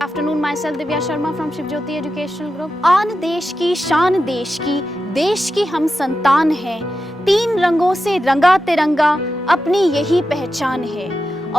Afternoon, myself Divya Sharma from Shivjyoti Educational Group. आन देश की शान देश की हम संतान हैं। तीन रंगों से रंगा तिरंगा अपनी यही पहचान है।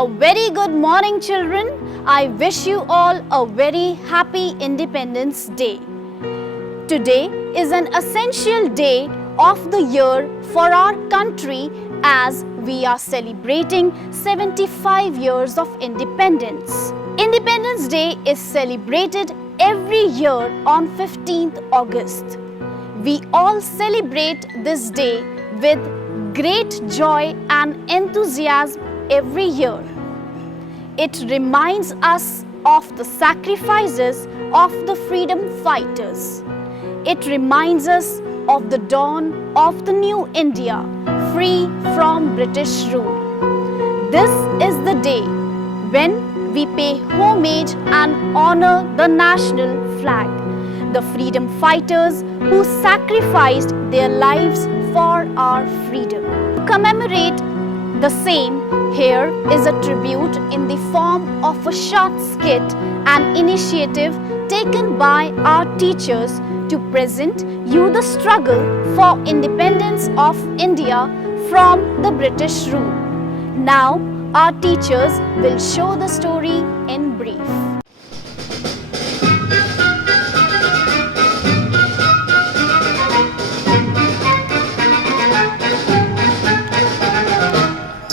A very good morning, children. I wish you all a very happy Independence Day. Today is an essential day of the year for our country as we are celebrating 75 years of independence. Independence Day is celebrated every year on 15th August. We all celebrate this day with great joy and enthusiasm every year. It reminds us of the sacrifices of the freedom fighters. It reminds us of the dawn of the new India, free from British rule. This is the day when we pay homage and honor the national flag, the freedom fighters who sacrificed their lives for our freedom. To commemorate the same, here is a tribute in the form of a short skit, an initiative taken by our teachers to present you the struggle for independence of India from the British rule. Now, our teachers will show the story in brief.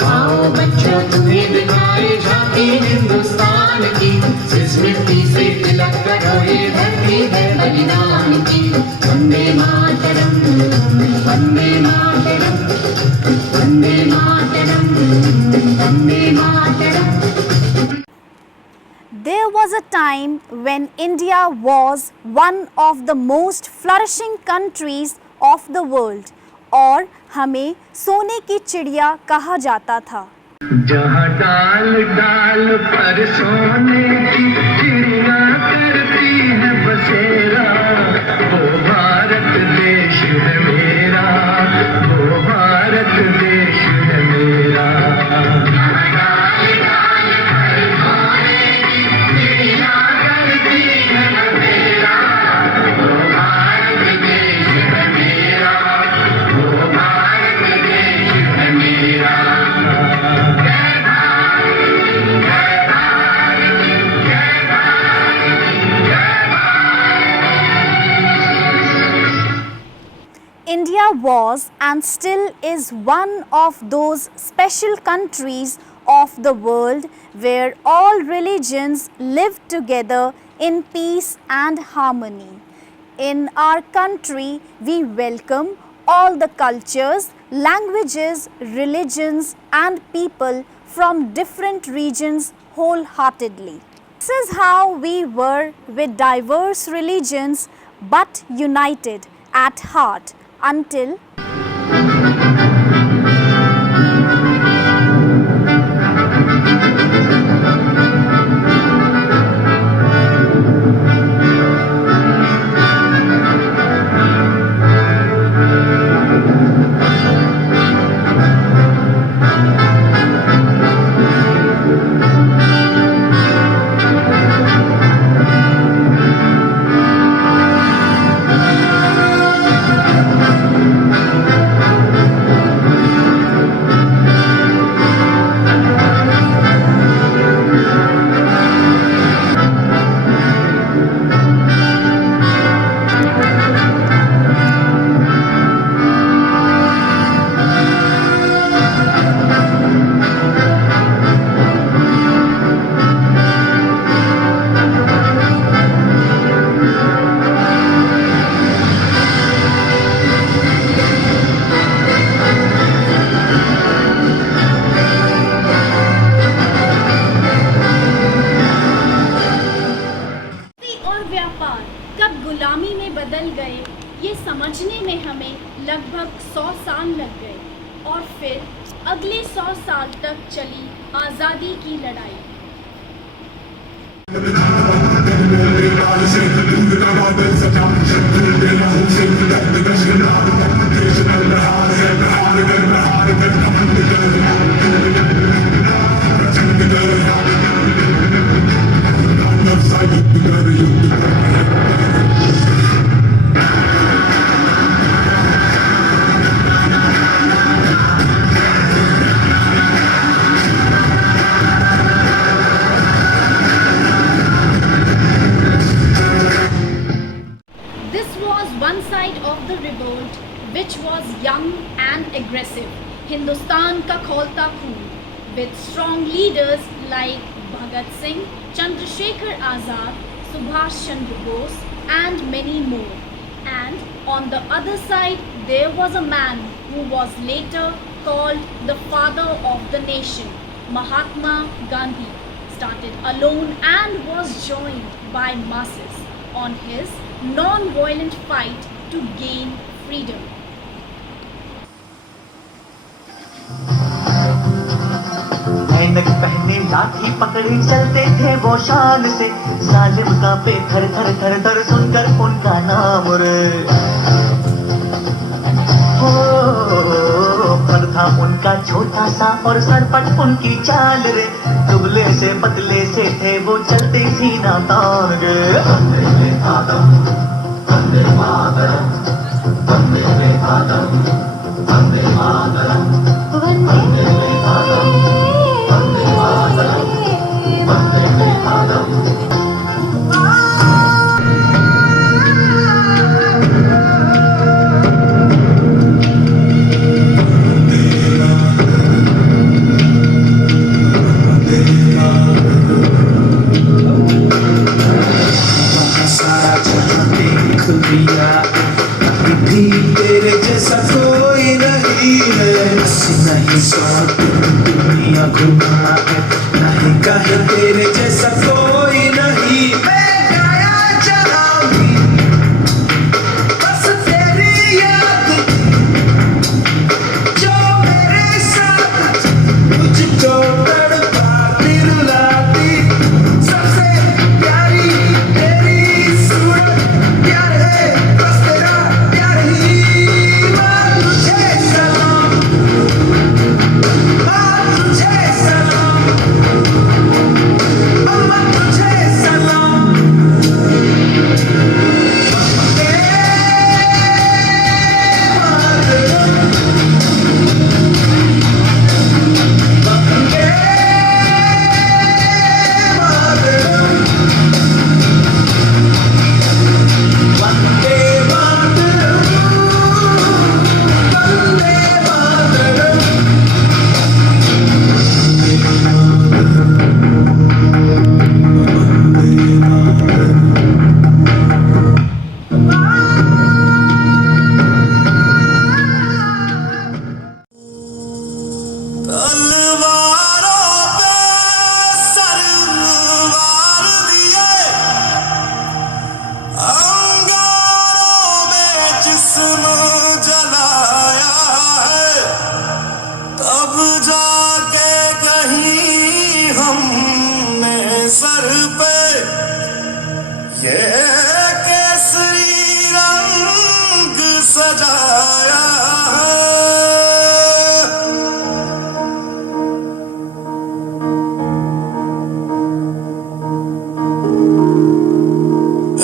आओ बच्चों तुम्हें दिखाए झांकी हिंदुस्तान की, जिस मिट्टी से तिलक करो ये धरती है बलिदान की। Vande Mataram, Vande Mataram, Vande Mataram, Vande Mataram. There was a time when India was one of the most flourishing countries of the world और हमें सोने की चिड़िया कहा जाता था। जहाँ डाल डाल पर सोने की चिड़िया करती है बसेरा, वो भारत देश है मेरा, वो भारत देश है मेरा। India was and still is one of those special countries of the world where all religions live together in peace and harmony. In our country, we welcome all the cultures, languages, religions and people from different regions wholeheartedly. This is how we were with diverse religions but united at heart until गुलामी में बदल गए, ये समझने में हमें लगभग 100 साल लग गए और फिर अगले 100 साल तक चली आज़ादी की लड़ाई। aggressive, Hindustan ka kholta khoon, with strong leaders like Bhagat Singh, Chandrasekhar Azad, Subhash Chandra Bose, and many more. And on the other side, there was a man who was later called the father of the nation, Mahatma Gandhi, started alone and was joined by masses on his non-violent fight to gain freedom. ऐनक पहने लाठी पकड़े चलते थे वो शान से, जालिम कांपे थर थर थर थर सुनकर उनका नाम रे। हो पर था उनका छोटा सा और सरपट उनकी चाल रे, दुबले से पतले से थे वो चलते सीना तान गे। वंदे मातरम, वंदे मातरम, वंदे मातरम, वंदे मातरम, वंदे मातरम, वंदे मातरम, वंदे मातरम। तेरे जैसा कोई नहीं है, नहीं सौ दुनिया घुमा है, नहीं कहे तेरे जैसा कोई नहीं। मैं गाया चाहूंगी बस तेरी याद, जो मेरे साथ मुझको तड़पाती रुलाती, सबसे प्यारी तेरी सूरत, प्यार है बस तेरा प्यार ही। माँ तुझे सलाम, माँ तुझे सलाम, अम्मा तुझे सलाम। वंदे मातरम, वंदे मातरम, वंदे मातरम, वंदे मातरम। तलवारों पे सरवार दिए, अंगारों में जिस्म जलाया है, तब जाके कहीं हमने सर पे ये केसरी रंग सजाया है।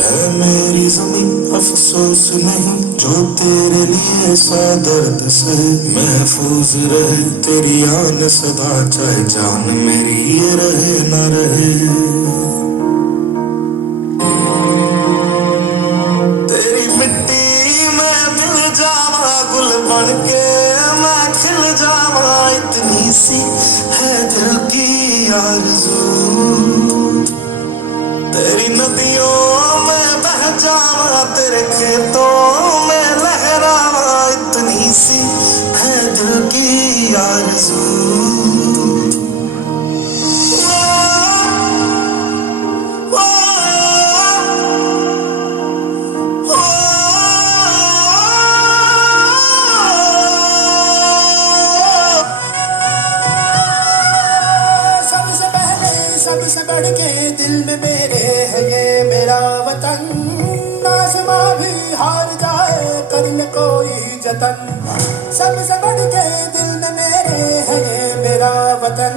है मेरी जमीन अफसोस नहीं, जो तेरे लिए सा दर्द से महफूज रहे, तेरी आन सदा चाहे जान मेरी ये रहे न रहे। तेरी मिट्टी में मिल जावा गुल बन के, मैं खिल जावा, इतनी सी है दिल की आरज़ू। तेरी नदियों में बह जावा, तेरे खेतों में लहरावा, इतनी सी है दिल की आरज़ू। ओ, ओ, ओ, सबसे पहले सबसे बढ़ के दिल में मेरे है ये मेरा वतन, आसमां भी हार जाए कर ले कोई जतन। सबसे बढ़ के दिल में मेरे है ये मेरा वतन,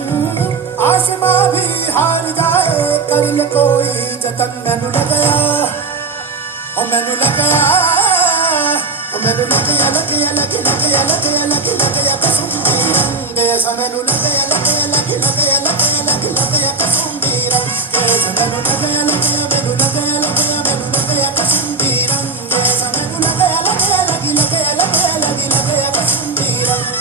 आसमां भी हार जाए कर ले कोई जतन। मैनू लगया ओ मैनू लगया ओ मैनू लगया लगया लगया लगया लगया लगया कसुंदी रंग, ऐसा मैनू लगया लगया लगया लगया लगया लगया कसुंदी रंग, ऐसा मैनू लगया लगया मैनू लगया लगया मैनू लगया कसुंदी रंग, ऐसा मैनू लगया लगया लगया लगया लगया लगया कसुंदी रंग।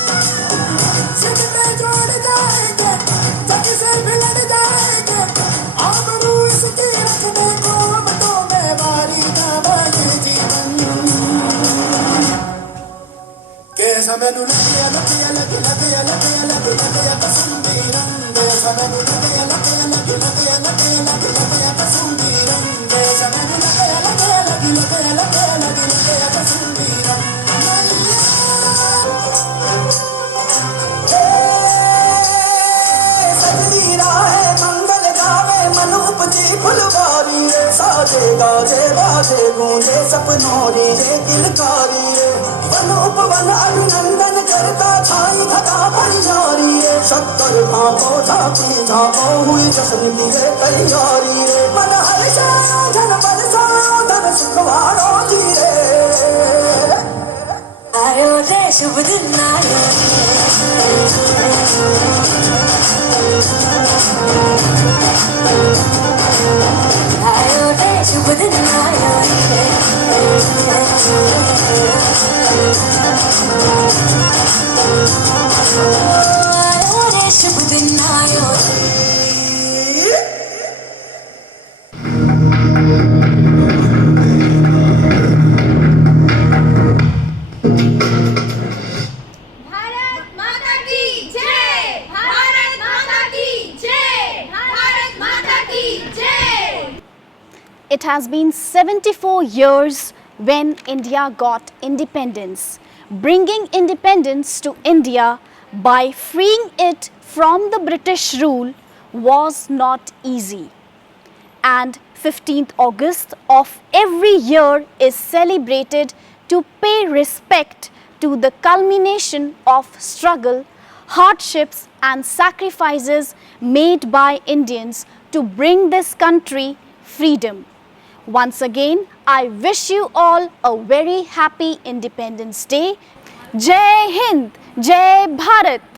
मैनू लगे लगे लगे लगे लगे लगे लगे कसूंदी रंग मैनू लगे लगे लगे लगे लगे लगे लगे कसूंदी रंग मैनू लगे लगे लगे लगे लगे लगे लगे कसूंदी रंग सजदी राहे मंगल गावे मन उपजी फुलवारी रे साजे गाजे बाजे गूंजे सपनों रे दिलकारी रे वन उपवन अभिनंदन करता छाई घटा भरियारी रे शक्कर भापो झांकी झांको हुई जश्न की रे तैयारी रे मन हर्षायो धन बरसायो धन सुखवारो जी रे आयो रे शुभ दिन आयो आयो रे शुभ दिन आयो आयो रे शुभ दिन आयो भारत माता की जय भारत माता की जय भारत माता की जय It has been 74 years when India got independence. Bringing independence to India by freeing it from the British rule was not easy. And 15th August of every year is celebrated to pay respect to the culmination of struggle, hardships and sacrifices made by Indians to bring this country freedom. Once again, I wish you all a very happy Independence Day. Jai Hind, Jai Bharat.